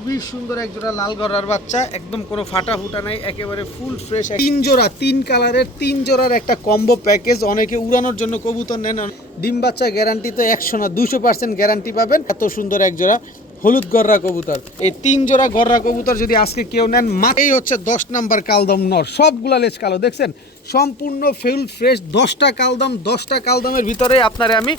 খুবই সুন্দর এক জোড়া লাল গড়ার বাচ্চা, একদম কোনো ফাটা ফুটা নাই, একেবারে ফুল ফ্রেশ। 3 জোড়া 3 কালারের 3 জোড়ার একটা কম্বো প্যাকেজ। অনেকে উড়ানোর জন্য কবুতর নেন, ডিম বাচ্চা গ্যারান্টি তো 100 না 200% গ্যারান্টি পাবেন। এত সুন্দর এক জোড়া হলুদ গররা কবুতর, এই 3 জোড়া গররা কবুতর যদি আজকে কেউ নেন, এই হচ্ছে 10 নাম্বার কালদম নর, সবগুলা লেজ কালো দেখছেন, সম্পূর্ণ ফুল ফ্রেশ। 10টা কালদম, 10টা কালদমের ভিতরে আপনারে আমি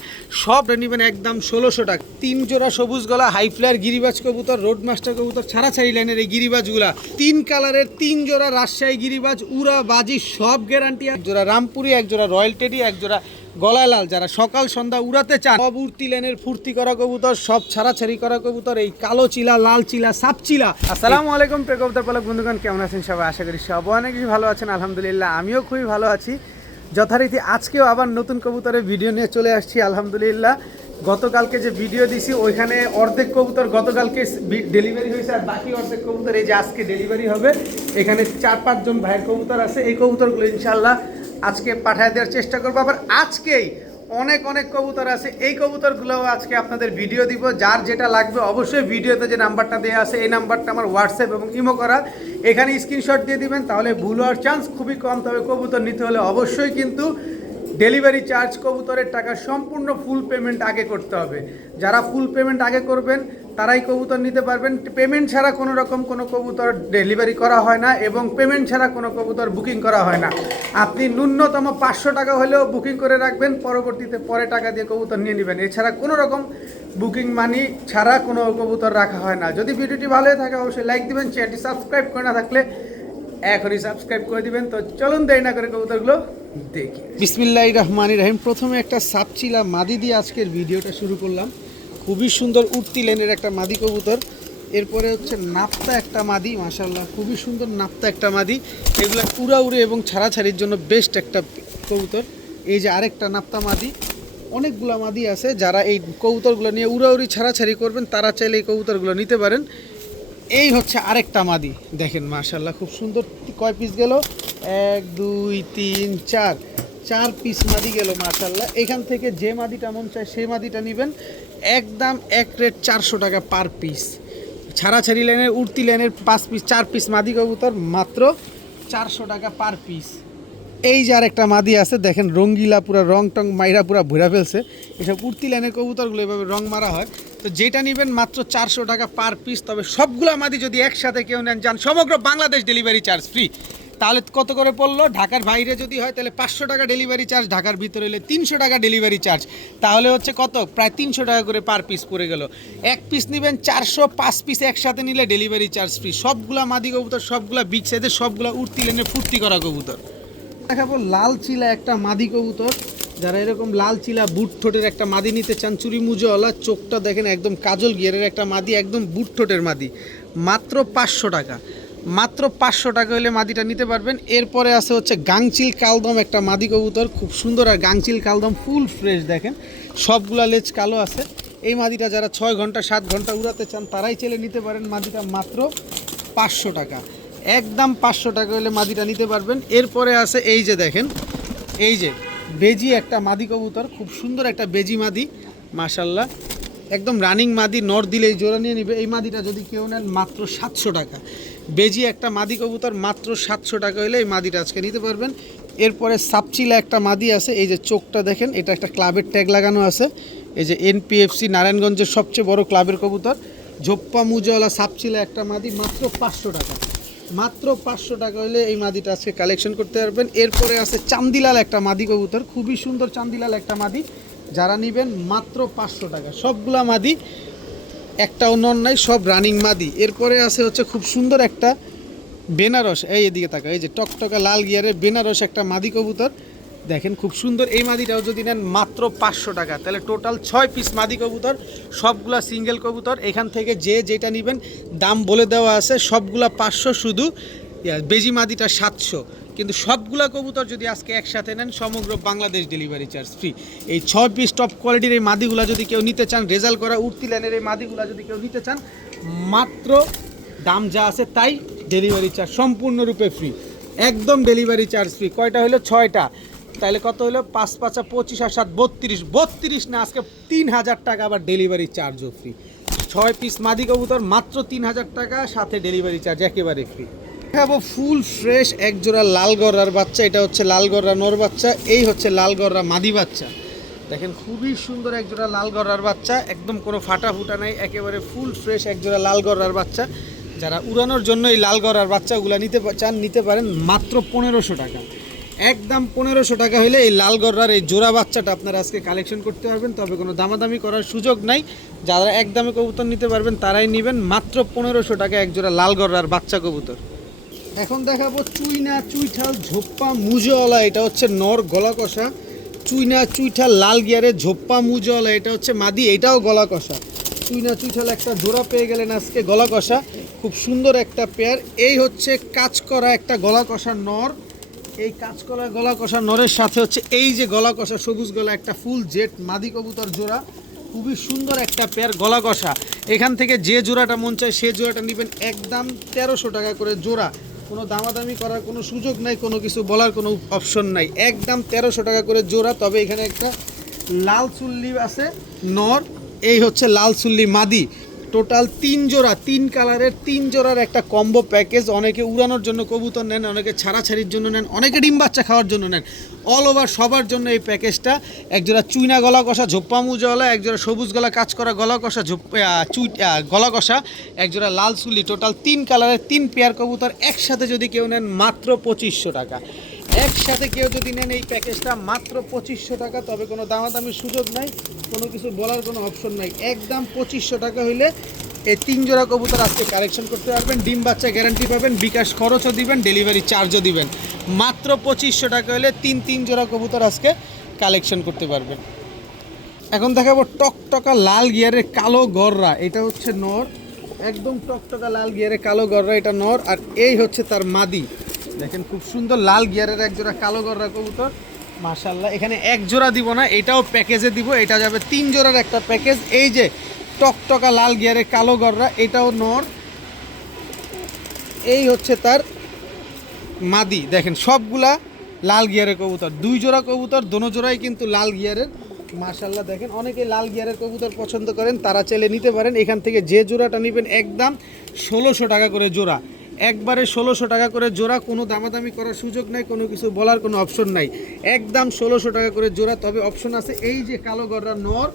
সব নেবেন একদম 1600 টাকা। 3 জোড়া সবুজ গলা হাই ফ্লায়ার গিরিবাজ কবুতর, রোড মাস্টার কবুতর, ছাড়াছাড়ি লাইনের এই গিরিবাজগুলা 3 কালারের 3 জোড়া রাজশাহী গিরিবাজ, উড়া বাজি সব গ্যারান্টি। এক জোড়া রামপুরি, এক জোড়া রয়্যাল টেডি, এক জোড়া গলায় লাল। যারা সকাল সন্ধ্যা উড়াতে চান, সব উড়তি লাইনের ফুর্তি করা কবুতর, সব ছাড়াছাড়ি করা কবুতর, এই কালো চিলা, লাল চিলা, সাপ চিলা। আসসালামু আলাইকুম প্রিয় কবুতর পালক বন্ধুগণ, কেমন আছেন সবাই? আশা করি সব অনেক বেশি ভালো আছেন। আলহামদুলিল্লাহ আমিও খুবই ভালো আছি। যথারীতি আজকেও আবার নতুন কবুতরের ভিডিও নিয়ে চলে আসছি আলহামদুলিল্লাহ। গতকালকে যে ভিডিও দিছি ওইখানে অর্ধেক কবুতর গতকালকে ডেলিভারি হয়েছে, আর বাকি অর্ধেক কবুতর এই যে আজকে ডেলিভারি হবে। এখানে 4-5 জন ভাইয়ের কবুতর আছে, এই কবুতরগুলো ইনশাল্লাহ আজকে পাঠিয়ে দেওয়ার চেষ্টা করবো। আবার আজকেই অনেক কবুতর আছে, এই কবুতরগুলোও আজকে আপনাদের ভিডিও দিব। যার যেটা লাগবে অবশ্যই ভিডিওতে যে নাম্বারটা দেওয়া আছে এই নাম্বারটা আমার হোয়াটসঅ্যাপ এবং ইমো করা, এখানে স্ক্রিনশট দিয়ে দিবেন, তাহলে ভুল হওয়ার চান্স খুবই কম। তবে কবুতর নিতে হলে অবশ্যই কিন্তু ডেলিভারি চার্জ, কবুতরের টাকা সম্পূর্ণ ফুল পেমেন্ট আগে করতে হবে। যারা ফুল পেমেন্ট আগে করবেন তারাই কবুতর নিতে পারবেন। পেমেন্ট ছাড়া কোনো রকম কোনো কবুতর ডেলিভারি করা হয় না, এবং পেমেন্ট ছাড়া কোনো কবুতর বুকিং করা হয় না। আপনি ন্যূনতম 500 টাকা হলেও বুকিং করে রাখবেন, পরবর্তীতে পরে টাকা দিয়ে কবুতর নিয়ে নেবেন। এছাড়া কোনো রকম বুকিং মানি ছাড়া কোনো কবুতর রাখা হয় না। যদি ভিডিওটি ভালোই থাকে অবশ্যই লাইক দিবেন, চ্যানেলটি সাবস্ক্রাইব করে না থাকলে এখনই সাবস্ক্রাইব করে দিবেন। তো চলুন দেরি না করে কবুতরগুলো দেখি। বিসমিল্লাহির রহমানির রহিম। প্রথমে একটা সাপচিলা মাদি দিয়ে আজকের ভিডিওটা শুরু করলাম। খুবই সুন্দর উঠতি লেনের একটা মাদি কবুতর। এরপরে হচ্ছে নাপ্তা একটা মাদি, মাশাআল্লাহ খুবই সুন্দর নাপ্তা একটা মাদি। এগুলো উড়াউড়ি এবং ছাড়াছাড়ির জন্য বেস্ট একটা কবুতর। এই যে আরেকটা নাপ্তা মাদি, অনেকগুলো মাদি আছে। যারা এই কবুতরগুলো নিয়ে উড়াউড়ি ছাড়াছাড়ি করবেন তারা চাইলে এই কবুতরগুলো নিতে পারেন। এই হচ্ছে আরেকটা মাদি, দেখেন মাশাআল্লাহ খুব সুন্দর। কয় পিস গেল? 1 2 3 4 4 পিস মাদি গেল মাশাআল্লাহ। এখান থেকে যে মাদিটা মন চায় সেই মাদিটা নেবেন, একদম এক রেট 400 টাকা পার পিস। ছাড়াছাড়ি লাইনের উড়তি লাইনের 5 পিস 4 পিস মাদি কবুতর মাত্র 400 টাকা পার পিস। এই যে আরেকটা মাদি আছে, দেখেন রঙ্গিলা, পুরা রং টং মাইরা পুরা ভরা ফেলছে। এসব উড়তি লাইনের কবুতরগুলো এভাবে রং মারা হয়। তো যেটা নেবেন মাত্র 400 টাকা পার পিস। তবে সবগুলা মাদি যদি একসাথে কেউ নেন, যান সমগ্র বাংলাদেশ ডেলিভারি চার্জ ফ্রি। তাহলে কত করে পড়লো? ঢাকার বাইরে যদি হয় তাহলে 500 টাকা ডেলিভারি চার্জ, ঢাকার ভিতরে হলে 300 টাকা ডেলিভারি চার্জ। তাহলে হচ্ছে কত? প্রায় 300 টাকা করে পার পিস পড়ে গেল। এক পিস নেবেন 400, 5 পিস একসাথে নিলে ডেলিভারি চার্জ ফ্রি। সবগুলা মাদি কবুতর, সবগুলা বিগ সাইজের, সবগুলা উড়তি লাইনের ফুর্তি করা কবুতর। দেখাবো লাল চিলা একটা মাদি কবুতর। যারা এরকম লাল চিলা বুট ঠোঁটের একটা মাদি নিতে চান, চুরি মুজোওয়ালা, চোখটা দেখেন একদম কাজল গিয়ারের একটা মাদি, একদম বুট ঠোঁটের মাদি, মাত্র 500 টাকা। মাত্র 500 টাকা হলে মাদিটা নিতে পারবেন। এরপরে আছে হচ্ছে গাংচিল কালদম একটা মাদি কবুতর, খুব সুন্দর। আর গাংচিল কালদম ফুল ফ্রেশ, দেখেন সবগুলা লেজ কালো আছে। এই মাদিটা যারা 6 ঘন্টা 7 ঘন্টা উড়াতে চান তারাই চেলে নিতে পারেন। মাদিটা মাত্র 500 টাকা, একদম 500 টাকা হলে মাদিটা নিতে পারবেন। এরপরে আছে এই যে দেখেন, এই যে বেজি একটা মাদি কবুতর, খুব সুন্দর একটা বেজি মাদি মাশাআল্লাহ, একদম রানিং মাদি, নর দিলেই জোড়া নিয়ে নিবে। এই মাদিটা যদি কেউ নেন মাত্র 700 টাকা। বেজি একটা মাদি কবুতর, মাত্র 700 টাকা হলে এই মাদিটা আজকে নিতে পারবেন। এরপরে সাপচিলা একটা মাদি আছে, এই যে চোখটা দেখেন, এটা একটা ক্লাবের ট্যাগ লাগানো আছে। এই যে এনপিএফসি নারায়ণগঞ্জের সবচেয়ে বড় ক্লাবের কবুতর। ঝোপ্পা মুজওয়ালা সাপচিলা একটা মাদি, মাত্র 500 টাকা। মাত্র 500 টাকা হলে এই মাদিটা আজকে কালেকশন করতে পারবেন। এরপরে আছে চান্দিলাল একটা মাদি কবুতর, খুবই সুন্দর চান্দিলাল একটা মাদি। যারা নেবেন মাত্র 500 টাকা। সবগুলা মাদি, একটাও নন নাই, সব রানিং মাদি। এরপরে আছে হচ্ছে খুব সুন্দর একটা বেনারস, এই এদিকে তাকা, এই যে টকটকা লাল গিয়ারের বেনারস একটা মাদি কবুতর, দেখেন খুব সুন্দর। এই মাদিটাও যদি নেন মাত্র 500 টাকা। তাহলে টোটাল 6 পিস মাদি কবুতর, সবগুলা সিঙ্গেল কবুতর। এখান থেকে যে যেটা নেবেন দাম বলে দেওয়া আছে, সবগুলা 500, শুধু বেজি মাদিটা 700। কিন্তু সবগুলা কবুতর যদি আজকে একসাথে নেন সমগ্র বাংলাদেশ ডেলিভারি চার্জ ফ্রি। এই 6 পিস টপ কোয়ালিটির এই মাদিগুলা যদি কেউ নিতে চান, রেজাল্ট করা উড়তি লাইনের এই মাদিগুলা যদি কেউ নিতে চান, মাত্র দাম যা আছে তাই, ডেলিভারি চার্জ সম্পূর্ণরূপে ফ্রি, একদম ডেলিভারি চার্জ ফ্রি। কয়টা হলো? 6টা। তাহলে কত হলো? 5 5 25 আর 7 32, 32 না আজকে 3000 টাকা, আবার ডেলিভারি চার্জও ফ্রি। 6 পিস মাদি কবুতর মাত্র 3000 টাকা, সাথে ডেলিভারি চার্জ একেবারে ফ্রি। দেখাবো ফুল ফ্রেশ এক জোড়া লাল গররার বাচ্চা। এটা হচ্ছে লাল গররা নর বাচ্চা, এই হচ্ছে লাল গররা মাদি বাচ্চা। দেখেন খুবই সুন্দর এক জোড়া লাল গররার বাচ্চা, একদম কোনো ফাটা ফুটা নাই, একেবারে ফুল ফ্রেশ এক জোড়া লাল গররার বাচ্চা। যারা উড়ানোর জন্য এই লাল গররার বাচ্চাগুলো নিতে চান নিতে পারেন মাত্র 1500 টাকা, একদম 1500 টাকা হলে এই লাল গররার এই জোড়া বাচ্চাটা আপনারা আজকে কালেকশন করতে পারবেন। তবে কোনো দামাদামি করার সুযোগ নাই, যারা একদমে কবুতর নিতে পারবেন তারাই নেবেন, মাত্র 1500 টাকা এক জোড়া লাল গররার বাচ্চা কবুতর। এখন দেখাবো চুইনা চুইঠাল ঝোপ্পা মুজওয়ালা। এটা হচ্ছে নর গলা কষা। চুইনা চুইঠাল লাল গিয়ারের ঝোপ্পা মুজওয়ালা, এটা হচ্ছে মাদি, এটাও গলা কষা। চুইনা চুইঠাল একটা জোড়া পেয়ে গেলেন আজকে গলা কষা, খুব সুন্দর একটা পেয়ার। এই হচ্ছে কাজ করা একটা গলা কষা নর, এই কাজ করা গলা কষা নরের সাথে হচ্ছে এই যে গলা কষা সবুজ গলা একটা ফুল জেট মাদি কবুতর জোড়া, খুবই সুন্দর একটা পেয়ার গলা কষা। এখান থেকে যে জোড়াটা মন চায় সে জোড়াটা নেবেন, একদম 1300 টাকা করে জোড়া, কোনো দামাদামি করার কোনো সুযোগ নাই, কোনো কিছু বলার কোনো অপশন নাই, একদম 1300 টাকা করে জোড়া। তবে এখানে একটা লাল চুল্লি আছে নর, এই হচ্ছে লাল চুল্লি মাদি। টোটাল 3 জোড়া 3 কালারের 3 জোড়ার একটা কম্বো প্যাকেজ। অনেকে উড়ানোর জন্য কবুতর নেন, অনেকে ছাড়াছাড়ির জন্য নেন, অনেকে ডিম বাচ্চা খাওয়ার জন্য নেন, অল ওভার সবার জন্য এই প্যাকেজটা। এক জোড়া চুইনা গলা কষা ঝোপ্পা মুজওয়ালা, এক জোড়া সবুজ গলা কাজ করা গলা কষা গলা কষা, এক জোড়া লাল চুল্লি, টোটাল 3 কালারের 3 পেয়ার কবুতর একসাথে যদি কেউ নেন মাত্র 2500 টাকা। একসাথে কেউ যদি নেন এই প্যাকেজটা মাত্র 2500 টাকা। তবে কোনো দামাদামির সুযোগ নাই, কোনো কিছু বলার কোনো অপশন নাই, একদম 2500 টাকা হইলে এই 3 জোড়া কবুতর আজকে কালেকশন করতে পারবেন। ডিম বাচ্চা গ্যারান্টি পাবেন, বিকাশ খরচও দিবেন, ডেলিভারি চার্জও দিবেন। মাত্র 2500 টাকা হলে 3 জোড়া কবুতর আজকে কালেকশন করতে পারবেন। এখন দেখাবো টকটকা লাল গিয়ারের কালো গররা। এটা হচ্ছে নর, একদম টকটকা লাল গিয়ারের কালো গররা, এটা নর। আর এই হচ্ছে তার মাদি। দেখেন খুব সুন্দর লাল গিয়ারের এক জোড়া কালো গররা কবুতর, মাশাআল্লাহ। এখানে এক জোড়া দিব না, এটাও প্যাকেজে দিব, এটা যাবে 3 জোড়ার একটা প্যাকেজ। এই যে টকটকা লাল গিয়ারের কালো গররা, এটাও নর, এই হচ্ছে তার মাদি। দেখেন সবগুলা লাল গিয়ারের কবুতর, 2 জোড়া কবুতর, দোনো জোড়াই কিন্তু লাল গিয়ারের, মাশাআল্লাহ। দেখেন অনেকে লাল গিয়ারের কবুতর পছন্দ করেন, তারা চাইলে নিতে পারেন। এখান থেকে যে জোড়াটা নেবেন একদম 1600 টাকা করে জোড়া, একবারে 1600 টাকা করে জোড়া, কোনো দামাদামি করার সুযোগ নাই, কোনো কিছু বলার কোনো অপশন নাই, একদম 1600 টাকা করে জোড়া। তবে অপশন আছে এই যে কালো গররা নর,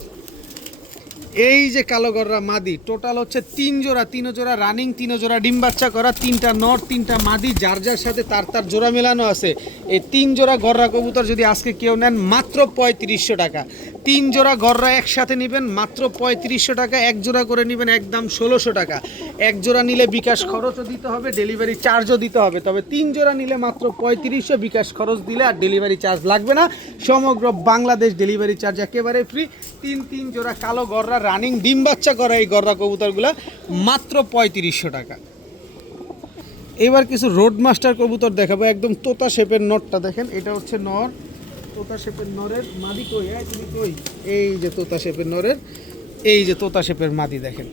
এই যে কালো গররা মাদি। টোটাল হচ্ছে 3 জোড়া, 3 জোড়া রানিং, 3 জোড়া ডিম বাচ্চা করা, 3টা নর 3টা মাদি, যার যার সাথে তার জোড়া মেলানো আছে। এই 3 জোড়া গররা কবুতর যদি আজকে কেউ নেন মাত্র 3500 টাকা। 3 জোড়া গররা একসাথে নেবেন মাত্র 3500 টাকা, এক জোড়া করে নেবেন একদম 1600 টাকা। এক জোড়া নিলে বিকাশ খরচও দিতে হবে, ডেলিভারি চার্জও দিতে হবে। তবে 3 জোড়া নিলে মাত্র 3500, বিকাশ খরচ দিলে আর ডেলিভারি চার্জ লাগবে না, সমগ্র বাংলাদেশ ডেলিভারি চার্জ একেবারে ফ্রি। 3 জোড়া কালো গররা রানিং ডিম বাচ্চা করা এই গররা কবুতরগুলা মাত্র 3500 টাকা। এবার কিছু রোড মাস্টার কবুতর দেখাবো, একদম তোতা শেপের নরটা দেখেন, এটা হচ্ছে নর, তোতা শেপের নরের মাদি কই, তুমি কই, এই যে তোতা শেপের নরের, এই যে তোতা শেপের মাদি। দেখেন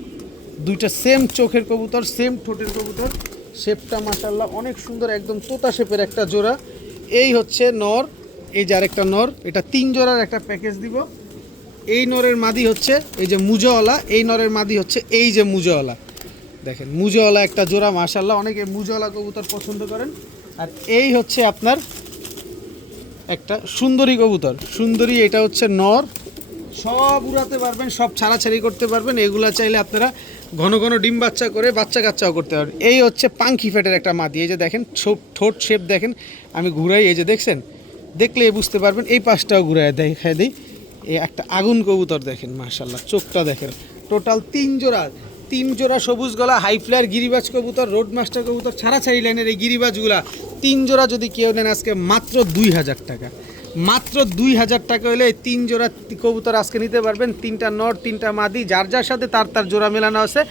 দুইটা সেম চোখের কবুতর, সেম ঠোঁটের কবুতর, শেপটা মাশাআল্লাহ অনেক সুন্দর, একদম তোতা শেপের একটা জোড়া। এই হচ্ছে নর, এই যে আরেকটা নর, এটা 3 জোড়ার একটা প্যাকেজ দিব। এই নরের মাদি হচ্ছে এই যে মুজাওয়ালা, এই নরের মাদি হচ্ছে এই যে মুজাওয়ালা। দেখেন মুজাওয়ালা একটা জোড়া, মাশাআল্লাহ অনেকে মুজাওয়ালা কবুতর পছন্দ করেন। আর এই হচ্ছে আপনার একটা সুন্দরী কবুতর, সুন্দরী, এটা হচ্ছে নর। সব উড়াতে পারবেন, সব ছাড়াছাড়ি করতে পারবেন, এগুলা চাইলে আপনারা ঘন ঘন ডিম বাচ্চা করে বাচ্চা কাচ্চাও করতে পারবেন। এই হচ্ছে পাঙ্খি ফেটের একটা মাদি, এই যে দেখেন ঠোঁট শেপ দেখেন, আমি ঘুরাই, এই যে দেখছেন, দেখলে বুঝতে পারবেন। এই পাশটাও ঘুরাই দেখাই দিই, এই একটা আগুন কবুতর দেখেন, মাশাআল্লাহ চোখটা দেখেন। টোটাল 3 জোড়া সবুজ গলা হাই ফ্লায়ার গিরিবাজ কবুতর, রোড মাস্টার কবুতর, ছাড়াছাড়ি লাইনের এই গিরিবাজগুলা 3 জোড়া যদি কেউ নেন আজকে মাত্র 2000 টাকা, মাত্র 2000 টাকা হলে এই 3 জোড়া কবুতর আজকে নিতে পারবেন। 3টা নর 3টা মাদি, যার যার সাথে তার জোড়া মেলানো আছে,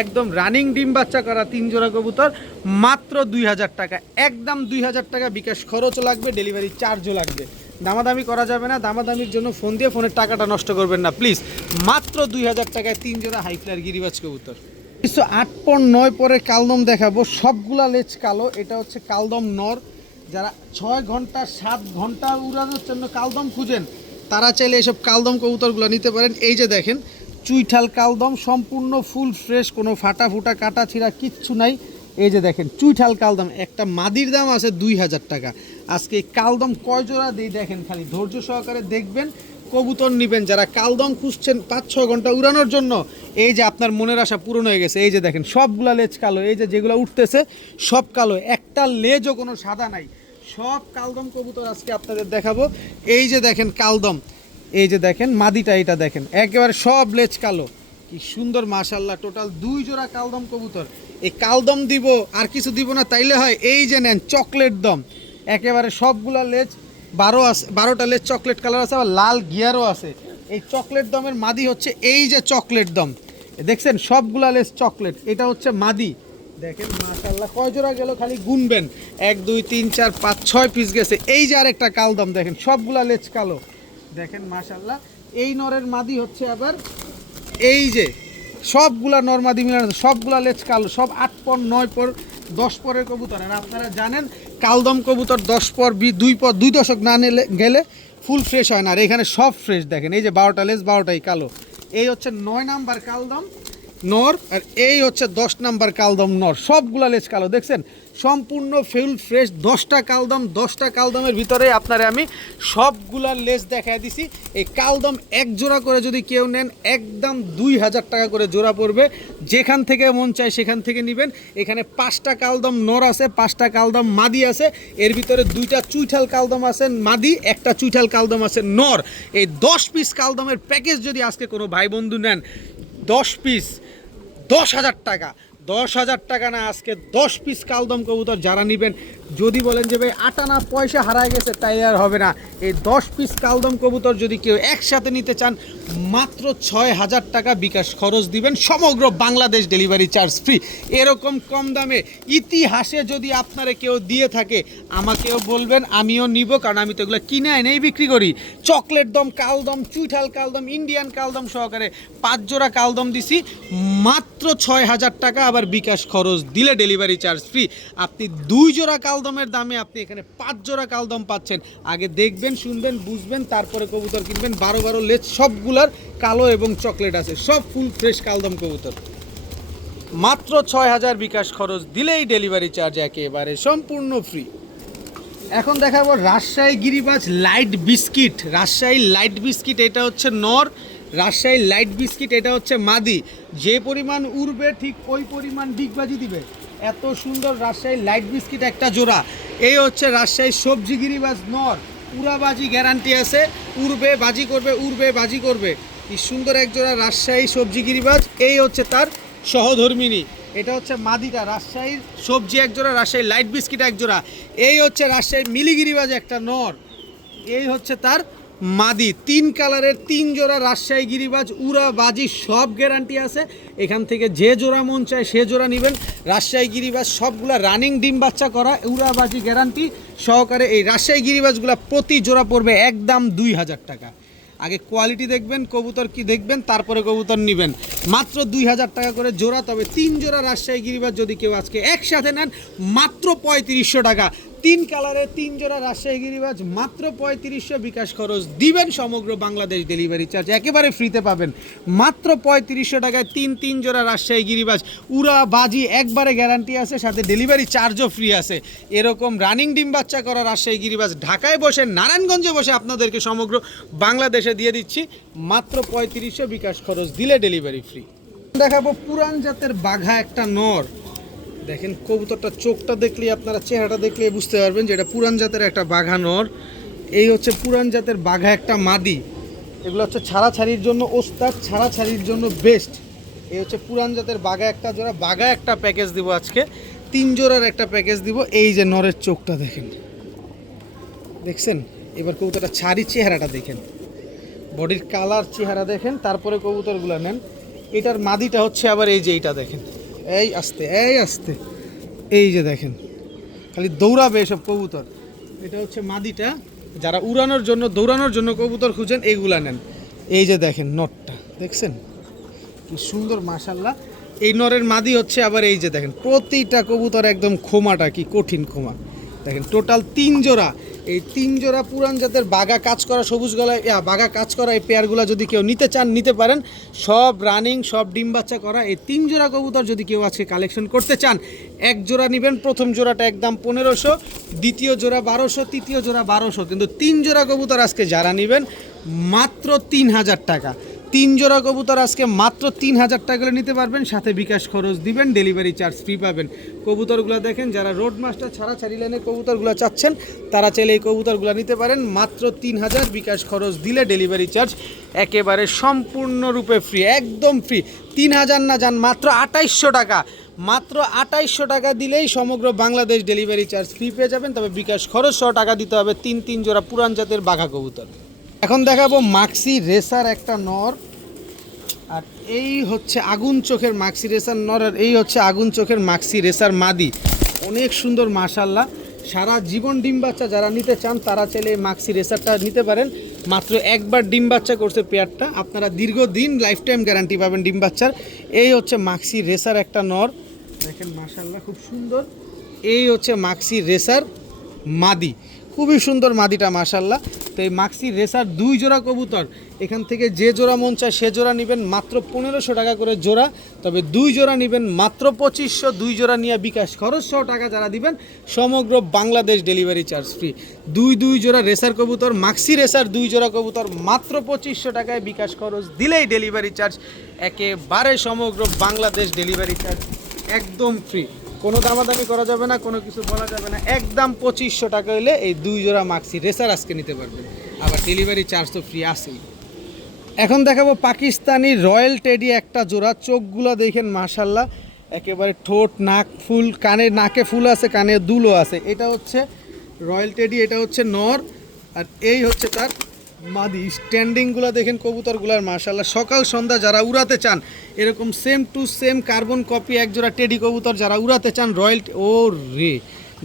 একদম রানিং ডিম বাচ্চা করা 3 জোড়া কবুতর মাত্র 2000 টাকা, একদম 2000 টাকা। বিকাশ খরচও লাগবে, ডেলিভারি চার্জও লাগবে, দামাদামি করা যাবে না। দামাদামির জন্য ফোন দিয়ে ফোনের টাকাটা নষ্ট করবেন না প্লিজ। মাত্র 2000 টাকায় 3 জোড়া হাই ফ্লায়ার গিরিবাজ কবুতর। কিছু 8 পরে কালদম দেখাবো, সবগুলা লেজ কালো। এটা হচ্ছে কালদম নর, যারা 6 ঘন্টা 7 ঘন্টা উড়ানোর জন্য কালদম খুঁজেন তারা চাইলে এসব কালদম কবুতরগুলো নিতে পারেন। এই যে দেখেন চুইঠাল কালদম, সম্পূর্ণ ফুল ফ্রেশ, কোনো ফাটা ফুটা কাটা ছিঁড়া কিচ্ছু নাই। এই যে দেখেন চুইঠাল কালদম, একটা মাদির দাম আছে 2000 টাকা। আজকে এই কালদম কয় জোড়া দিই দেখেন, খালি ধৈর্য সহকারে দেখবেন। কবুতর নেবেন যারা কালদম খুঁজছেন 5-6 ঘন্টা উড়ানোর জন্য, এই যে আপনার মনের আশা পূরণ হয়ে গেছে। এই যে দেখেন সবগুলা লেজ কালো, এই যে যেগুলো উঠতেছে সব কালো, একটা লেজও কোনো সাদা নাই, সব কালদম কবুতর আজকে আপনাদের দেখাবো। এই যে দেখেন কালদম, এই যে দেখেন মাদিটা, এটা দেখেন একেবারে সব লেজ কালো, কি সুন্দর মাশাল্লাহ। টোটাল 2 জোড়া কালদম কবুতর। এই কালদম দিব আর কিছু দিব না তাইলে হয়। এই যে নেন চকলেট দম, একেবারে সবগুলা লেজ 12টা লেজ চকলেট কালার আছে, আবার লাল গিয়ারও আছে। এই চকলেট দমের মাদি হচ্ছে এই যে চকলেট দম, দেখছেন সবগুলা লেজ চকলেট, এটা হচ্ছে মাদি। দেখেন মাশাল্লাহ কয় জোড়া গেল খালি গুনবেন, 1 2 3 4 5 6 পিস গেছে। এই যে আরেকটা কালদম দেখেন সবগুলা লেজ কালো, দেখেন মাশাল্লাহ। এই নরের মাদি হচ্ছে আবার এই যে সবগুলা নর মাদি মিলানো, সবগুলা লেজ কালো, সব 8 পর 9 পর 10 পরের কবুতর। আর আপনারা জানেন কালদম কবুতর 10 পর 2 দশক না গেলে ফুল ফ্রেশ হয় না। আর এখানে সব ফ্রেশ দেখেন, এই যে 12টা লেজ 12টাই কালো। এই হচ্ছে 9 নাম্বার কালদম নর, আর এই হচ্ছে 10 নাম্বার কালদম নর, সবগুলা লেজ কালো দেখছেন, সম্পূর্ণ ফুল ফ্রেশ। 10টা কালদম, 10টা কালদমের ভিতরে আপনারে আমি সবগুলার লেজ দেখায় দিছি। এই কালদম এক জোড়া করে যদি কেউ নেন একদম 2000 টাকা করে জোড়া পড়বে। যেখান থেকে মন চায় সেখান থেকে নেবেন। এখানে 5টা কালদম নর আছে, 5টা কালদম মাদি আছে, এর ভিতরে 2টা চুইঠাল কালদম আছে মাদি, একটা চুইঠাল কালদম আছে নর। এই 10 পিস কালদমের প্যাকেজ যদি আজকে কোনো ভাই বন্ধু নেন, 10 পিস 10,000 টাকা, 10,000 টাকা না, আজকে 10 পিস কালদম কবুতর যারা নেবেন, যদি বলেন যে ভাই আটানা পয়সা হারায় গেছে তাই আর হবে না। এই 10 পিস কালদম কবুতর যদি কেউ একসাথে নিতে চান, মাত্র 6,000 টাকা বিকাশ খরচ দিবেন, সমগ্র বাংলাদেশ ডেলিভারি চার্জ ফ্রি। এরকম কম দামে ইতিহাসে যদি আপনারা কেউ দিয়ে থাকে আমাকেও বলবেন, আমিও নিব, কারণ আমি তো এগুলো কিনে এনেই বিক্রি করি। চকলেট দম, কালদম, চুইঠাল কালদম, ইন্ডিয়ান কালদম সহকারে 5 জোড়া কালদম দিছি মাত্র 6,000 টাকা, আবার বিকাশ খরচ দিলে ডেলিভারি চার্জ ফ্রি। আপনি 2 জোড়া কালদমের দামে আপনি এখানে 5 জোড়া কালদম পাচ্ছেন। আগে দেখবেন, শুনবেন, বুঝবেন, তারপরে কবুতর কিনবেন। 12 লেজ সবগুলার কালো এবং চকলেট আছে, সব ফুল ফ্রেশ কালদম কবুতর। মাত্র 6,000 বিকাশ খরচ দিলেই ডেলিভারি চার্জ একেবারে সম্পূর্ণ ফ্রি। এখন দেখাবো Rajshahi Giribaz light biscuit. Rajshahi light biscuit এটা হচ্ছে নর, রাজশাহী লাইট বিস্কিট এটা হচ্ছে মাদি। যে পরিমাণ উড়বে ঠিক ওই পরিমাণ ডিগবাজি দিবে। এত সুন্দর রাজশাহী লাইট বিস্কিট একটা জোড়া। এই হচ্ছে রাজশাহী সবজি গিরিবাজ নর, উড়াবাজি গ্যারান্টি আছে, উড়বে বাজি করবে, উড়বে বাজি করবে। কি সুন্দর এক জোড়া রাজশাহী সবজি গিরিবাজ। এই হচ্ছে তার সহধর্মিনী, এটা হচ্ছে মাদিটা। রাজশাহীর সবজি এক জোড়া, রাজশাহী লাইট বিস্কিট এক জোড়া। এই হচ্ছে রাজশাহী মিলিগিরিবাজ একটা নর, এই হচ্ছে তার মাদি। 3 কালারের 3 জোড়া রাজশাহী গিরিবাজ, উড়া বাজি সব গ্যারান্টি আছে। এখান থেকে যে জোড়া মন চায় সে জোড়া নেবেন। রাজশাহী গিরিবাজ সবগুলা রানিং ডিম বাচ্চা করা, উড়া বাজি গ্যারান্টি সহকারে। এই রাজশাহী গিরিবাজগুলা প্রতি জোড়া পড়বে একদম 2,000 টাকা। আগে কোয়ালিটি দেখবেন, কবুতর কি দেখবেন, তারপরে কবুতর নেবেন। মাত্র 2,000 টাকা করে জোড়া। তবে 3 জোড়া রাজশাহী গিরিবাজ যদি কেউ আজকে একসাথে নেন, মাত্র 3500 টাকা। 3 কালারের 3 জোড়া রাজশাহী গিরিবাজ মাত্র 3500 বিকাশ খরচ দিবেন, সমগ্র বাংলাদেশ ডেলিভারি চার্জ একেবারে ফ্রিতে পাবেন। মাত্র 3500 টাকায় 3 জোড়া রাজশাহী গিরিবাজ, উড়া বাজি একবারে গ্যারান্টি আছে, সাথে ডেলিভারি চার্জও ফ্রি আছে। এরকম রানিং ডিম বাচ্চা করা রাজশাহী গিরিবাজ ঢাকায় বসে, নারায়ণগঞ্জে বসে আপনাদেরকে সমগ্র বাংলাদেশে দিয়ে দিচ্ছি মাত্র 3500 বিকাশ খরচ দিলে ডেলিভারি ফ্রি। দেখাবো পুরান জাতের বাঘা একটা নর। দেখেন কবুতরটা চোখটা দেখলে, আপনারা চেহারাটা দেখলে বুঝতে পারবেন যে এটা পুরান জাতের একটা বাঘা নর। এই হচ্ছে পুরান জাতের বাঘা একটা মাদি। এগুলো হচ্ছে ছাড়াছাড়ির জন্য ওস্তাদ, ছাড়াছাড়ির জন্য বেস্ট। এই হচ্ছে পুরান জাতের বাঘা একটা জোড়া। বাঘা একটা প্যাকেজ দিব আজকে, 3 জোড়ার একটা প্যাকেজ দিব। এই যে নরের চোখটা দেখেন, দেখছেন? এবার কবুতরটা ছাড়ি চেহারাটা দেখেন, বডির কালার চেহারা দেখেন, তারপরে কবুতরগুলো নেন। এটার মাদিটা হচ্ছে আবার এই যে এইটা দেখেন, এই আস্তে, এই আস্তে, এই যে দেখেন খালি দৌড়াবে এসব কবুতর। এটা হচ্ছে মাদিটা। যারা উড়ানোর জন্য, দৌড়ানোর জন্য কবুতর খুঁজেন এইগুলা নেন। এই যে দেখেন নটটা, দেখছেন কি সুন্দর মাশাল্লাহ। এই নরের মাদি হচ্ছে আবার এই যে দেখেন, প্রতিটা কবুতর একদম খোমাটা কি কঠিন খোমা। দেখেন টোটাল 3 জোড়া, এই 3 জোড়া পুরান জাতের বাঘা কাজ করা সবুজ গলায় বাঘা কাজ করা এই পেয়ারগুলো যদি কেউ নিতে চান নিতে পারেন। সব রানিং, সব ডিম বাচ্চা করা এই 3 জোড়া কবুতর যদি কেউ আজকে কালেকশন করতে চান, এক জোড়া নেবেন। প্রথম জোড়াটা একদম 1500, দ্বিতীয় জোড়া 1200, তৃতীয় জোড়া 1200, কিন্তু 3 জোড়া কবুতর আজকে যারা নেবেন মাত্র 3000 টাকা। 3 জোড়া কবুতর আজকে মাত্র 3000 টাকা করে নিতে পারবেন, সাথে বিকাশ খরচ দিবেন, ডেলিভারি চার্জ ফ্রি পাবেন। কবুতরগুলো দেখেন, যারা রোড মাস্টার ছাড়া ছাড়ি লাইনে কবুতরগুলো চাচ্ছেন তারা চাইলে এই কবুতরগুলো নিতে পারেন মাত্র 3000, বিকাশ খরচ দিলে ডেলিভারি চার্জ একেবারে সম্পূর্ণরূপে ফ্রি, একদম ফ্রি। 3000 না যান, মাত্র 2800 টাকা, মাত্র 2800 টাকা দিলেই সমগ্র বাংলাদেশ ডেলিভারি চার্জ ফ্রি পেয়ে যাবেন। তবে বিকাশ খরচ 100 টাকা দিতে হবে। 3 জোড়া পুরান জাতের বাঘা কবুতর। এখন দেখাবো মাক্সি রেসার একটা নর, আর এই হচ্ছে আগুন চোখের মাক্সি রেসার নর, আর এই হচ্ছে আগুন চোখের মাক্সি রেসার মাদি। অনেক সুন্দর মাশাল্লাহ। সারা জীবন ডিম বাচ্চা যারা নিতে চান তারা চাইলে এই মাক্সি রেসারটা নিতে পারেন। মাত্র একবার ডিম বাচ্চা করছে পেয়ারটা, আপনারা দীর্ঘদিন লাইফ টাইম গ্যারান্টি পাবেন ডিম বাচ্চার। এই হচ্ছে মাক্সি রেসার একটা নর, দেখেন মাশাল্লাহ খুব সুন্দর। এই হচ্ছে মাক্সি রেসার মাদি, খুবই সুন্দর মাদিটা মাশাল্লাহ। তো এই মাক্সি রেসার 2 জোড়া কবুতর, এখান থেকে যে জোড়া মন চায় সে জোড়া নেবেন মাত্র 1500 টাকা করে জোড়া। তবে 2 জোড়া নেবেন মাত্র 2500, 2 জোড়া নিয়ে বিকাশ খরচ 100 টাকা যারা দিবেন সমগ্র বাংলাদেশ ডেলিভারি চার্জ ফ্রি। 2 জোড়া রেসার কবুতর, মাক্সি রেসার 2 জোড়া কবুতর মাত্র 2500 টাকায় বিকাশ খরচ দিলেই ডেলিভারি চার্জ একেবারে সমগ্র বাংলাদেশ ডেলিভারি চার্জ একদম ফ্রি। কোনো দামাদামি করা যাবে না, কোনো কিছু বলা যাবে না, একদম 2500 টাকা হলে এই 2 জোড়া মাক্সি রেসার আজকে নিতে পারবেন। আবার ডেলিভারি চার্জ তো ফ্রি আছেই। এখন দেখাবো পাকিস্তানি রয়্যাল টেডি একটা জোড়া। চোখগুলো দেখেন মাশাল্লাহ, একেবারে ঠোঁট নাক ফুল, কানে নাকে ফুল আছে, কানে দুলও আছে। এটা হচ্ছে রয়্যাল টেডি, এটা হচ্ছে নর, আর এই হচ্ছে তার মাদি। স্ট্যান্ডিংগুলো দেখেন কবুতরগুলার মাশাল্লাহ। সকাল সন্ধ্যা যারা উড়াতে চান এরকম same to same carbon copy একজোড়া টেডি কবুতর যারা উড়াতে চান রয়্যাল, ও রে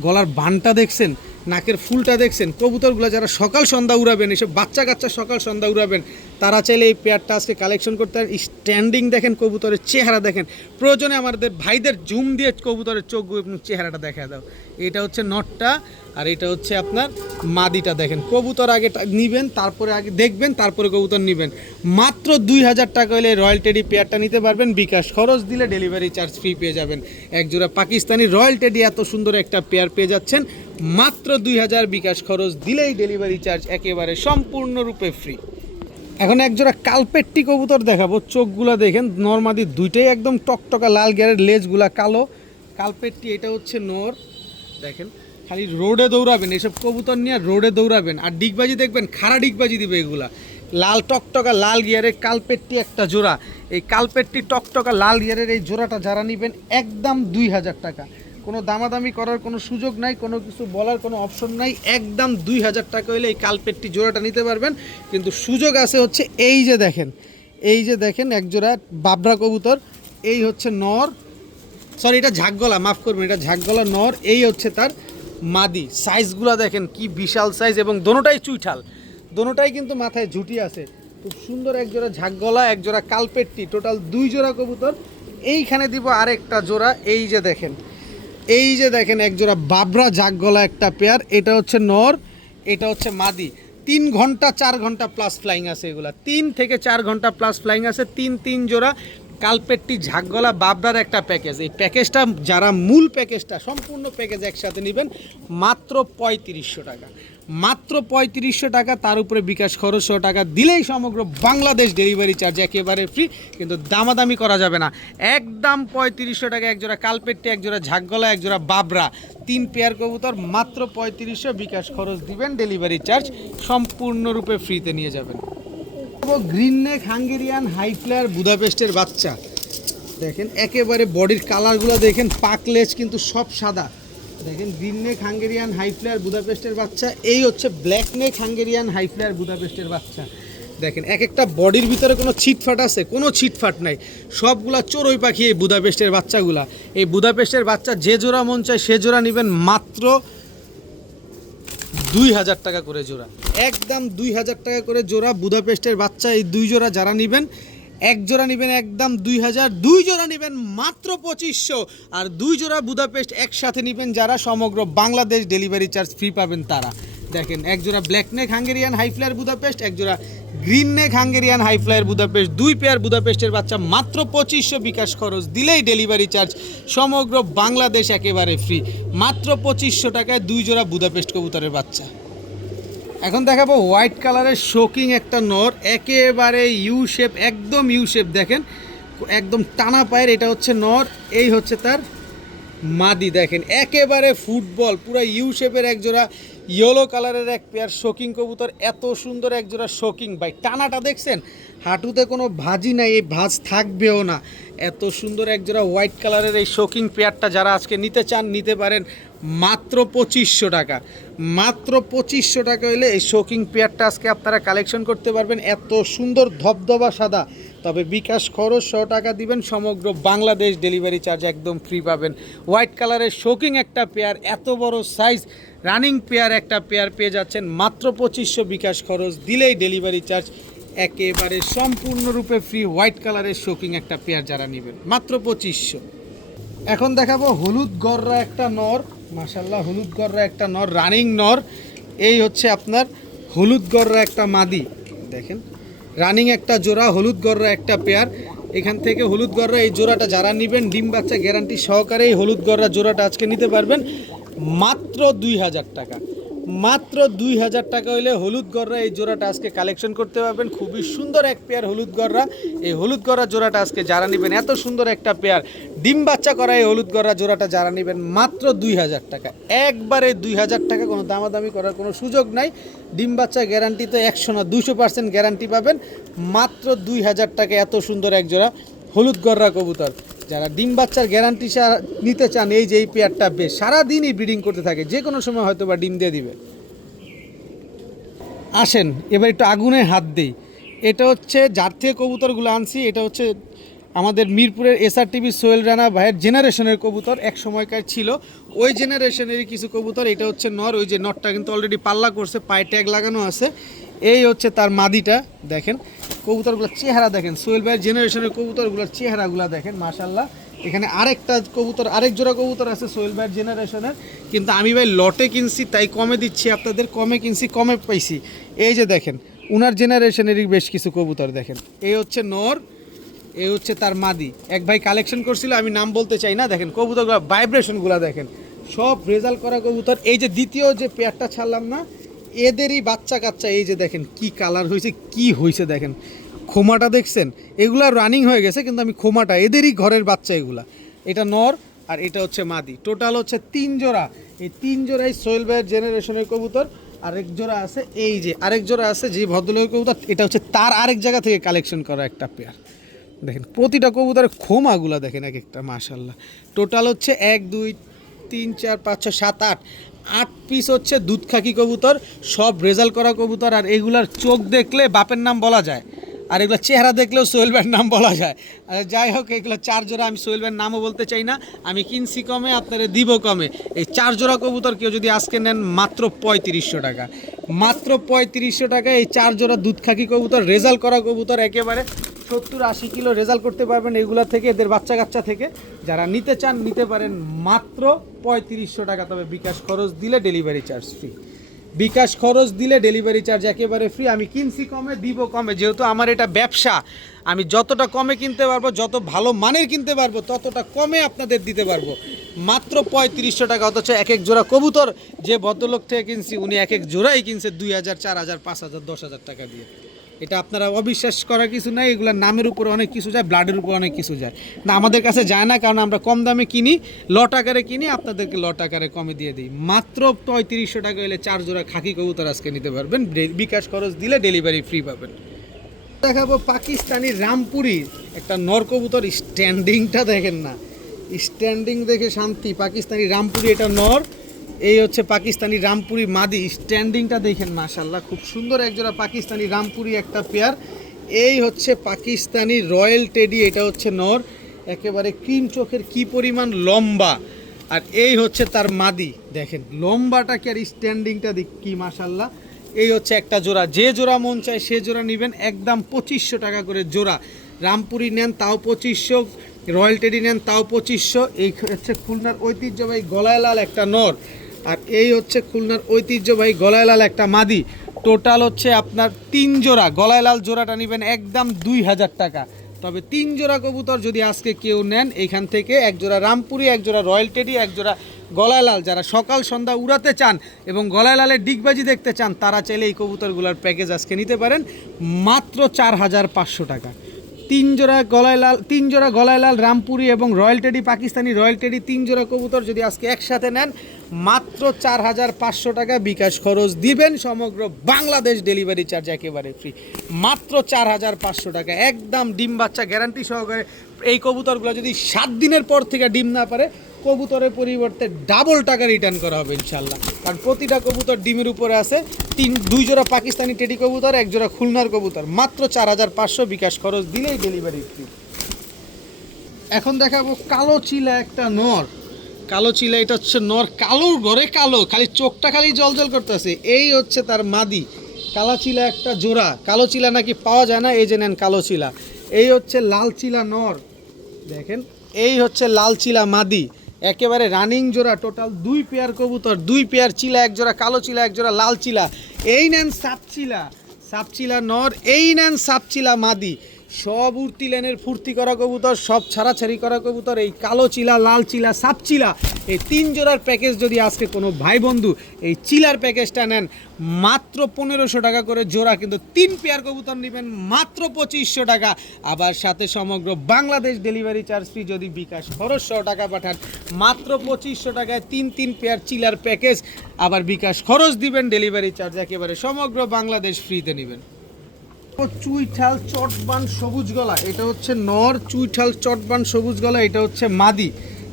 গলার বানটা দেখছেন, নাকের ফুলটা দেখছেন। কবুতরগুলো যারা সকাল সন্ধ্যা উড়াবেন, এসব বাচ্চা কাচ্চা সকাল সন্ধ্যা উড়াবেন, তারা চাইলে এই পেয়ারটা আজকে কালেকশন করতে পারেন। স্ট্যান্ডিং দেখেন, কবুতরের চেহারা দেখেন, প্রয়োজনে আমাদের ভাইদের জুম দিয়ে কবুতরের চোখ চেহারাটা দেখা দাও। এটা হচ্ছে নটটা, আর এটা হচ্ছে আপনার মাদিটা। দেখেন কবুতর আগে নিবেন, তারপরে আগে দেখবেন, তারপরে কবুতর নেবেন। মাত্র 2000 টাকা হলে রয়্যাল টেডি পেয়ারটা নিতে পারবেন, বিকাশ খরচ দিলে ডেলিভারি চার্জ ফ্রি পেয়ে যাবেন। একজোড়া পাকিস্তানি রয়্যাল টেডি এত সুন্দর একটা পেয়ার পেয়ে যাচ্ছেন মাত্র 2000, বিকাশ খরচ দিলেই ডেলিভারি চার্জ একেবারে সম্পূর্ণরূপে ফ্রি। এখন একজোড়া কালপেট্টি কবুতর দেখাবো। চোখগুলা দেখেন, নরমাদি দুইটাই একদম টকটকা লাল গেরের, লেজগুলা কালো। কালপেট্টি এটা হচ্ছে নর, দেখেন খালি রোডে দৌড়াবেন, এসব কবুতর নিয়ে রোডে দৌড়াবেন। আর ডিগবাজি দেখবেন, খাড়া ডিগবাজি দিবে এগুলা। লাল টকটকা লাল গিয়ারের কালপেট্টি একটা জোড়া। এই কালপেট্টি টকটকা লাল গিয়ারের এই জোড়াটা যারা নেবেন একদম 2000 টাকা। কোনো দামাদামি করার কোনো সুযোগ নাই, কোনো কিছু বলার কোনো অপশন নাই, একদম 2000 টাকা হলে এই কালপেট্টি জোড়াটা নিতে পারবেন। কিন্তু সুযোগ আছে হচ্ছে এই যে দেখেন, এই যে দেখেন একজোড়া বাবরা কবুতর। এই হচ্ছে নর, সরি এটা ঝাকগলা, মাফ করবেন, এটা ঝাকগলা নর। এই হচ্ছে তার মাদি। সাইজগুলো দেখেন কি বিশাল সাইজ, এবং দোনোটাই চুইঠাল, দোনোটাই কিন্তু মাথায় ঝুটি আছে। খুব সুন্দর একজোড়া ঝাকগলা, একজোড়া কালপেট্টি, টোটাল 2 জোড়া কবুতর। এইখানে দিব আরেকটা জোড়া, এই যে দেখেন, এই যে দেখেন একজোড়া বাবরা ঝাকগলা একটা পেয়ার। এটা হচ্ছে নর, এটা হচ্ছে মাদি। 3 ঘন্টা 4 ঘন্টা প্লাস ফ্লাইং আছে এগুলা, 3 থেকে 4 ঘন্টা প্লাস ফ্লাইং আছে। 3 জোড়া কালপেট্টি ঝাকগলা বাবরার একটা প্যাকেজ। এই প্যাকেজটা যারা মূল প্যাকেজটা সম্পূর্ণ প্যাকেজ একসাথে নেবেন মাত্র 3500 টাকা, মাত্র 3500 টাকা। তার উপরে বিকাশ খরচ 100 টাকা দিলেই সমগ্র বাংলাদেশ ডেলিভারি চার্জ একেবারে ফ্রি। কিন্তু দামাদামি করা যাবে না, একদম 3500 টাকা একজোড়া কালপেট্টি, একজোড়া ঝাকগলা, একজোড়া বাবরা, 3 পেয়ার কবুতর মাত্র 3500, বিকাশ খরচ দিবেন, ডেলিভারি চার্জ সম্পূর্ণরূপে ফ্রিতে নিয়ে যাবেন। Green neck Hungarian high flyer বুদাপেস্টের বাচ্চা, দেখেন একেবারে বডির কালারগুলো দেখেন, পাক লেজ কিন্তু সব সাদা। দেখেন green neck Hungarian high flyer বুদাপেস্টের বাচ্চা। এই হচ্ছে black neck Hungarian high flyer বুদাপেস্টের বাচ্চা। দেখেন এক একটা বডির ভিতরে কোনো ছিটফাট আছে, কোনো ছিটফাট নাই, সবগুলা চড়ুই পাখি এই বুদাপেস্টের বাচ্চাগুলা। এই বুদাপেস্টের বাচ্চা যে জোড়া মন চায় সে জোড়া নেবেন মাত্র 2000 টাকা করে জোড়া, একদম 2000 টাকা করে জোড়া বুদাপেস্টের বাচ্চা। এই 2 জোড়া যারা নেবেন এক জোড়া নেবেন একদম 2000, 2 জোড়া নেবেন মাত্র 2500, আর 2 জোড়া বুদাপেস্ট একসাথে নেবেন যারা সমগ্র বাংলাদেশ ডেলিভারি চার্জ ফ্রি পাবেন তারা। দেখেন এক জোড়া black neck Hungarian high flyer Budapest, এক জোড়া green neck Hungarian high flyer Budapest, 2 pair বুদাপেস্টের বাচ্চা মাত্র 2500 বিকাশ খরচ দিলেই ডেলিভারি চার্জ সমগ্র বাংলাদেশ একেবারে ফ্রি। মাত্র 2500 টাকায় 2 জোড়া বুদাপেস্ট কবুতরের বাচ্চা। এখন দেখাবো হোয়াইট কালারের শোকিং একটা নর, একেবারে ইউ শেপ, একদম ইউ শেপ, দেখেন একদম টানা পায়ের, এটা হচ্ছে নর, এই হচ্ছে তার মাদি। দেখেন একেবারে ফুটবল পুরো ইউ শেপের এক জোড়া ইয়েলো কালারের এক পেয়ার শোকিং কবুতর, এত সুন্দর এক জোড়া শোকিং ভাই, টানাটা দেখছেন, হাঁটুতে কোনো ভাঁজি নাই, এই ভাঁজ থাকবেও না, এত সুন্দর এক জোড়া হোয়াইট কালারের এই শোকিং পেয়ারটা যারা আজকে নিতে চান নিতে পারেন মাত্র 2500 টাকা। মাত্র 2500 টাকা হলে এই শোকিং পেয়ারটা আজকে আপনারা কালেকশন করতে পারবেন, এত সুন্দর ধবধবা সাদা, তবে বিকাশ খরচ 100 টাকা দিবেন, সমগ্র বাংলাদেশ ডেলিভারি চার্জ একদম ফ্রি পাবেন। হোয়াইট কালারের শোকিং একটা পেয়ার, এত বড় সাইজ রানিং পেয়ার একটা পেয়ার পেয়ে যাচ্ছেন মাত্র 2500 বিকাশ খরচ দিলেই ডেলিভারি চার্জ একেবারে সম্পূর্ণরূপে ফ্রি। হোয়াইট কালারের শোকিং একটা পেয়ার যারা নেবেন মাত্র 2500। এখন দেখাবো হলুদ গররা একটা নর, মাশাল্লাহ হলুদ গররা একটা নর, রানিং নর, এই হচ্ছে আপনার হলুদ গররা একটা মাদি। দেখেন রানিং একটা জোড়া হলুদ গররা একটা পেয়ার, এখান থেকে হলুদ গররা এই জোড়াটা যারা নেবেন ডিম বাচ্চা গ্যারান্টি সহকারে এই হলুদ গররা জোড়াটা আজকে নিতে পারবেন মাত্র 2000 টাকা। মাত্র 2000 টাকা হইলে হলুদ গররা এই জোড়াটা আজকে কালেকশন করতে পারবেন। খুবই সুন্দর এক পেয়ার হলুদ গররা, এই হলুদ গররা জোড়াটা আজকে যারা নেবেন, এত সুন্দর একটা পেয়ার ডিম বাচ্চা করা এই হলুদ গররা জোড়াটা যারা নেবেন মাত্র 2000 টাকা, একবারে 2000 টাকা, কোনো দামাদামি করার কোনো সুযোগ নাই। ডিম বাচ্চা গ্যারান্টি তো 100 না 200% গ্যারান্টি পাবেন মাত্র 2000 টাকা। এত সুন্দর এক জোড়া হলুদ গররা কবুতর যারা ডিম বাচ্চার গ্যারান্টি নিতে চান, এই যে এই পেয়ারটা বেশ সারাদিনই ব্রিডিং করতে থাকে, যে কোনো সময় হয়তো বা ডিম দিয়ে দিবে। আসেন এবার একটু আগুনে হাত দেই, এটা হচ্ছে যার থেকে কবুতরগুলো আনছি, এটা হচ্ছে আমাদের মিরপুরের SRTV সোহেল রানা ভাইয়ের জেনারেশনের কবুতর, এক সময়কার ছিল ওই জেনারেশনেরই কিছু কবুতর। এটা হচ্ছে নর, ওই যে নরটা কিন্তু অলরেডি পাল্লা করছে, পায়ে ট্যাগ লাগানো আছে, এই হচ্ছে তার মাদিটা। দেখেন কবুতরগুলোর চেহারা দেখেন, সোহেল ভাইয়ের জেনারেশনের কবুতরগুলোর চেহারাগুলো দেখেন মাশাল্লাহ। এখানে আরেকটা কবুতর, আরেক জোড়া কবুতর আছে সোহেল ভাইয়ের জেনারেশনের, কিন্তু আমি ভাই লটে কিনছি তাই কমে দিচ্ছি আপনাদের, কমে কিনছি কমে পাইছি। এই যে দেখেন উনার জেনারেশনেরই বেশ কিছু কবুতর দেখেন, এই হচ্ছে নর, এই হচ্ছে তার মাদি। এক ভাই কালেকশন করছিল, আমি নাম বলতে চাই না, দেখেন কবুতরগুলো ভাইব্রেশনগুলো দেখেন, সব রেজাল্ট করা কবুতর। এই যে দ্বিতীয় যে পেয়ারটা ছাড়লাম না, এদেরই বাচ্চা কাচ্চা, এই যে দেখেন কি কালার হয়েছে, কি হয়েছে দেখেন, খোমাটা দেখছেন, এগুলা রানিং হয়ে গেছে কিন্তু আমি খোমাটা, এদেরই ঘরের বাচ্চা এগুলা। এটা নর আর এটা হচ্ছে মাদি, টোটাল হচ্ছে 3 জোড়া। এই 3 জোড়াই সোহেল ভাইয়ের জেনারেশনের কবুতর। আরেক জোড়া আছে, এই যে আরেক জোড়া আছে যে ভদ্রলোকের কবুতর, এটা হচ্ছে তার আরেক জায়গা থেকে কালেকশন করা একটা পেয়ার। দেখেন প্রতিটা কবুতরের খোমাগুলা দেখেন এক একটা মাশাল্লাহ। টোটাল হচ্ছে 1 2 3 4 5 6 7 8 8 পিস হচ্ছে দুধখাকি কবুতর, সব রেজাল্ট করা কবুতর। আর এগুলার চোখ দেখলে বাপের নাম বলা যায়, আর এগুলো চেহারা দেখলেও সোহেল ভাইয়ের নাম বলা যায়। আর যাই হোক এগুলো 4 জোড়া, আমি সোহেল ভাইয়ের নামও বলতে চাই না, আমি কিনছি কমে আপনারা দিব কমে। এই 4 জোড়া কবুতর কেউ যদি আজকে নেন মাত্র 3500 টাকা, মাত্র 3500 টাকা এই 4 জোড়া দুধখাকি কবুতর, রেজাল্ট করা কবুতর, একেবারে 70-80 কিলো রেজাল্ট করতে পারবেন এগুলা থেকে, এদের বাচ্চা কাচ্চা থেকে। যারা নিতে চান নিতে পারেন মাত্র 3500 টাকা, তবে বিকাশ খরচ দিলে ডেলিভারি চার্জ ফ্রি। বিকাশ খরচ দিলে ডেলিভারি চার্জ একেবারে ফ্রি। আমি কিনছি কমে দিব কমে, যেহেতু আমার এটা ব্যবসা, আমি যতটা কমে কিনতে পারবো, যত ভালো মানের কিনতে পারবো ততটা কমে আপনাদের দিতে পারবো। মাত্র 3500 টাকা, অথচ এক এক জোড়া কবুতর যে ভদ্রলোক থেকে কিনছি উনি এক এক জোড়াই কিনছে 2000 4000 5000 10,000 টাকা দিয়ে। এটা আপনারা অবিশ্বাস করার কিছু নাই, এগুলোর নামের উপর অনেক কিছু যায়, ব্লাডের উপর অনেক কিছু যায় না, আমাদের কাছে যায় না, কারণ আমরা কম দামে কিনি, লট আকারে কিনি, আপনাদেরকে লট আকারে কমে দিয়ে দিই। মাত্র 3500 টাকা হলে 4 জোড়া খাকি কবুতর আজকে নিতে পারবেন, বিকাশ খরচ দিলে ডেলিভারি ফ্রি পাবেন। দেখাবো পাকিস্তানি রামপুরি একটা নর কবুতর, স্ট্যান্ডিংটা দেখেন না, স্ট্যান্ডিং দেখে শান্তি। পাকিস্তানি রামপুরি এটা নর, এই হচ্ছে পাকিস্তানি রামপুরি মাদি, স্ট্যান্ডিংটা দেখেন মাশাল্লাহ, খুব সুন্দর একজোড়া পাকিস্তানি রামপুরি একটা পেয়ার। এই হচ্ছে পাকিস্তানি রয়্যাল টেডি, এটা হচ্ছে নর, একেবারে ক্রিম চোখের কি পরিমাণ লম্বা, আর এই হচ্ছে তার মাদি। দেখেন লম্বাটা কি আর স্ট্যান্ডিংটা দেখ কি মাশাল্লাহ। এই হচ্ছে একটা জোড়া, যে জোড়া মন চায় সে জোড়া নেবেন, একদম 2500 টাকা করে জোড়া। রামপুরি নেন তাও 2500, রয়্যাল টেডি নেন তাও 2500। এই হচ্ছে খুলনার ঐতিহ্যবাহী গলায় লাল একটা নর, আর এই হচ্ছে খুলনার ঐতিহ্যবাহী গলায় লাল একটা মাদি। টোটাল হচ্ছে আপনার 3 জোড়া গলায় লাল, জোড়াটা নেবেন একদম 2000 টাকা। তবে 3 জোড়া কবুতর যদি আজকে কেউ নেন এইখান থেকে, এক জোড়া রামপুরি, এক জোড়া রয়্যাল টেডি, এক জোড়া গলায় লাল, যারা সকাল সন্ধ্যা উড়াতে চান এবং গলায় লালের ডিগবাজি দেখতে চান তারা চাইলে এই কবুতরগুলোর প্যাকেজ আজকে নিতে পারেন মাত্র 4500 টাকা। 3 জোড়া গলায় লাল, 3 জোড়া গলায় লাল রামপুরি এবং royal teddy Pakistani royal teddy 3 জোড়া কবুতর যদি আজকে একসাথে নেন মাত্র 4500 টাকা বিকাশ খরচ দিবেন, সমগ্র বাংলাদেশ ডেলিভারি চার্জ একেবারে ফ্রি, মাত্র 4500 টাকা একদম ডিম বাচ্চা গ্যারান্টি সহকারে। এই কবুতরগুলো যদি 7 দিনের পর থেকে ডিম না পারে কবুতরের পরিবর্তে ডাবল টাকা রিটার্ন করা হবে ইনশাল্লাহ, কারণ প্রতিটা কবুতর ডিমের উপরে আছে। 2 জোড়া পাকিস্তানি টেডি কবুতর, এক জোড়া খুলনার কবুতর, মাত্র 4500 বিকাশ খরচ দিলেই ডেলিভারি ফ্রি। এখন দেখাবো কালো চিলা একটা নর, কালো চিলা, এটা হচ্ছে নর, কালোর ঘরে কালো, খালি চোখটা খালি জলজল করতেছে, এই হচ্ছে তার মাদি। কালো চিলা একটা জোড়া, কালো চিলা নাকি পাওয়া যায় না, এই যে নেন কালো চিলা। এই হচ্ছে লাল চিলা নর, দেখেন এই হচ্ছে লাল চিলা মাদি, একেবারে রানিং জোড়া। টোটাল 2 পেয়ার কবুতর, 2 পেয়ার চিলা, এক জোড়া কালো চিলা, এক জোড়া লাল চিলা। এই নেন সাপচিলা, সাপচিলা নর, এই নেন সাপচিলা মাদি। সব উড়তি লেনের ফুর্তি করা কবুতর, সব ছাড়াছাড়ি করা কবুতর। এই কালো চিলা, লাল চিলা, সাপচিলা, এই 3 জোড়ার প্যাকেজ যদি আজকে কোনো ভাই বন্ধু এই চিলার প্যাকেজটা নেন মাত্র 1500 টাকা করে জোড়া, কিন্তু 3 পেয়ার কবুতর নেবেন মাত্র 2500 টাকা। আবার সাথে সমগ্র বাংলাদেশ ডেলিভারি চার্জ ফ্রি, যদি বিকাশ খরচ সহ টাকা পাঠান মাত্র 2500 টাকায় 3 পেয়ার চিলার প্যাকেজ, আবার বিকাশ খরচ দিবেন, ডেলিভারি চার্জ একেবারে সমগ্র বাংলাদেশ ফ্রিতে নেবেন। চুইঠাল চটবান সবুজ গলা, এটা হচ্ছে নর, চুইঠাল চটবান সবুজ গলা, এটা হচ্ছে মাদি।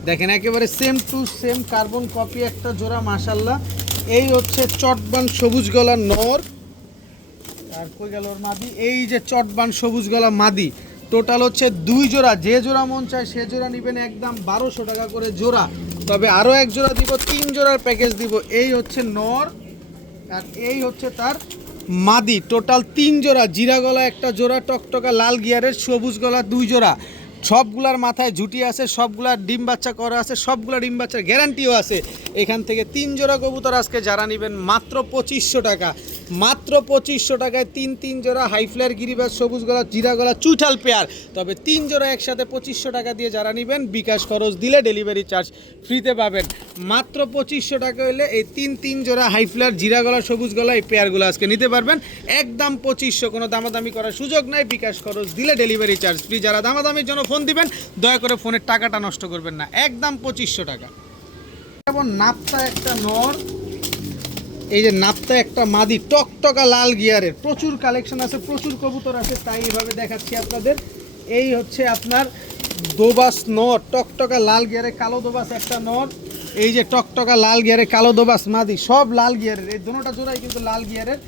দেখেন একেবারে same to same carbon copy একটা জোড়া মাশাল্লাহ। এই হচ্ছে চটবান সবুজ গলা নর, আর কই গেল ওর মাদি, এই যে চটবান সবুজ গলা মাদি। টোটাল হচ্ছে 2 জোড়া, যে জোড়া মন চায় সে জোড়া নেবেন একদম 1200 টাকা করে জোড়া। তবে আরও এক জোড়া দিব, 3 জোড়ার প্যাকেজ দিব। এই হচ্ছে নর আর এই হচ্ছে তার মাদি। টোটাল 3 জোড়া, জিরা গলা একটা জোড়া, টকটকা লাল গিয়ারের সবুজ গলা 2 জোড়া। সবগুলার মাথায় ঝুটি আছে, সবগুলার ডিম বাচ্চা করা আছে, সবগুলা ডিম বাচ্চার গ্যারান্টিও আছে। এখান থেকে 3 জোড়া কবুতর আজকে যারা নেবেন মাত্র 2500 টাকা, মাত্র 2500 টাকায় 3 জোড়া হাইফ্লায়ার গিরিবাজ সবুজ গলা জিরা গলা চুইঠাল পেয়ার। তবে 3 জোড়া একসাথে 2500 টাকা দিয়ে যারা নেবেন বিকাশ খরচ দিলে ডেলিভারি চার্জ ফ্রিতে পাবেন। মাত্র 2500 টাকা হলে এই 3 জোড়া হাইফ্লায়ার জিরা গলা সবুজ গলা এই পেয়ারগুলো আজকে নিতে পারবেন একদম 2500, কোনো দামাদামি করার সুযোগ নাই, বিকাশ খরচ দিলে ডেলিভারি চার্জ ফ্রি। যারা দামাদামির জন্য ফোন দিবেন দয়া করে ফোনের টাকাটা নষ্ট করবেন না, একদম 2500 টাকা। এবং নাপ্তা একটা নর, এই যে নাপ্তা একটা মাদি, টকটকা লাল গিয়ারের, প্রচুর কালেকশন আছে, প্রচুর কবুতর আছে, তাই এইভাবে দেখাচ্ছি আপনাদের। এই হচ্ছে আপনার দোবাস নর, টকটকা লাল গিয়ারে কালো দোবাস একটা নর। এই যে টকটকা লাল গিয়ারে কালো দোবাস মাদি, সব লাল গিয়ারের, এই দুটোটা জোড়াই কিন্তু লাল গিয়ারের।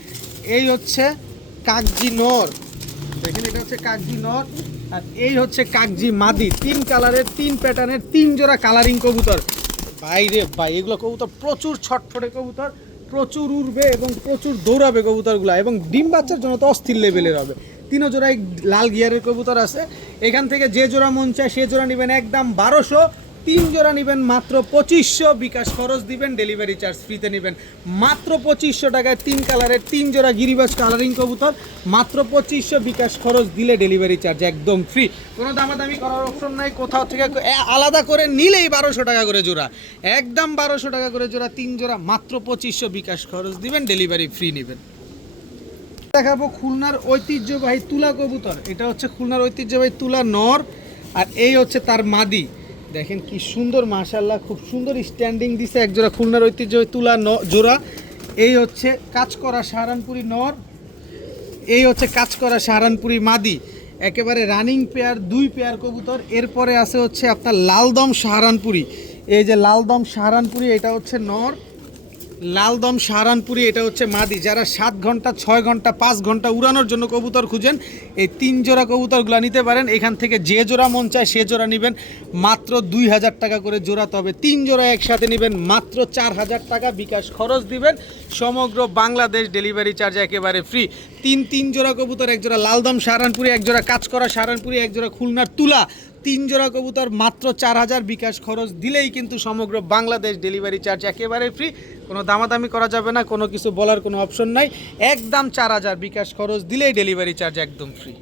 এই হচ্ছে কাকজি নর, দেখেন এটা হচ্ছে কাকজি নর, আর এই হচ্ছে কাকজি মাদি। 3 কালারের 3 প্যাটার্নের 3 জোড়া কালারিং কবুতর। বাইরে ভাই এগুলো কবুতর প্রচুর ছটফটে কবুতর, প্রচুর উড়বে এবং প্রচুর দৌড়াবে কবুতরগুলো, এবং ডিম বাচ্চার জন্য তো অস্থির লেভেলের হবে। 3 জোড়াই লাল গিয়ারের কবুতর আছে। এখান থেকে যে জোড়া মন চায় সে জোড়া নেবেন একদম 1200, 3 জোড়া নেবেন মাত্র 2500, বিকাশ খরচ দিবেন, ডেলিভারি চার্জ ফ্রিতে নেবেন মাত্র 2500 টাকায়। 3 কালারের 3 জোড়া গিরিবাজ কালারিং কবুতর মাত্র 2500, বিকাশ খরচ দিলে ডেলিভারি চার্জ একদম ফ্রি, কোনো দামাদামি করার অপশন নাই। কোথাও থেকে আলাদা করে নিলেই 1200 টাকা করে জোড়া, একদম 1200 টাকা করে জোড়া, 3 জোড়া মাত্র 2500, বিকাশ খরচ দিবেন, ডেলিভারি ফ্রি নেবেন। দেখাবো খুলনার ঐতিহ্যবাহী তুলা কবুতর, এটা হচ্ছে খুলনার ঐতিহ্যবাহী তুলা নর, আর এই হচ্ছে তার মাদি। দেখেন কি সুন্দর মাশাআল্লাহ, খুব সুন্দর স্ট্যান্ডিং দিছে একজোড়া খুলনার ঐতিহ্যবাহী তুলা জোড়া। এই হচ্ছে কাজ করা সাহারানপুরি নর, এই হচ্ছে কাজ করা সাহারানপুরি মাদি, একেবারে রানিং পেয়ার 2 পেয়ার কবুতর। এরপরে আছে হচ্ছে আপনার লালদম সাহারানপুরি, এই যে লালদম সাহারানপুরি, এটা হচ্ছে নর, লালদম সাহারানপুরি, এটা হচ্ছে মাদি। যারা 7 ঘন্টা 6 ঘন্টা 5 ঘন্টা উড়ানোর জন্য কবুতর খুঁজেন, এই 3 জোড়া কবুতরগুলো নিতে পারেন। এখান থেকে যে জোড়া মন চায় সে জোড়া নেবেন মাত্র 2000 টাকা করে জোড়া। তবে 3 জোড়া একসাথে নেবেন মাত্র 4000 টাকা বিকাশ খরচ দিবেন। সমগ্র বাংলাদেশ ডেলিভারি চার্জ একেবারে ফ্রি। তিন জোড়া কবুতর, এক জোড়া লালদম সাহারানপুরি, এক জোড়া কাজ করা সাহারানপুরি, এক জোড়া খুলনার তুলা, 3 জোড়া কবুতর মাত্র 4000 বিকাশ খরচ দিলেই কিন্তু সমগ্র বাংলাদেশ ডেলিভারি চার্জ একেবারে ফ্রি। কোনো দামাদামি করা যাবে না, কোনো কিছু বলার কোনো অপশন নাই, একদম 4000 বিকাশ খরচ দিলেই ডেলিভারি চার্জ একদম ফ্রি।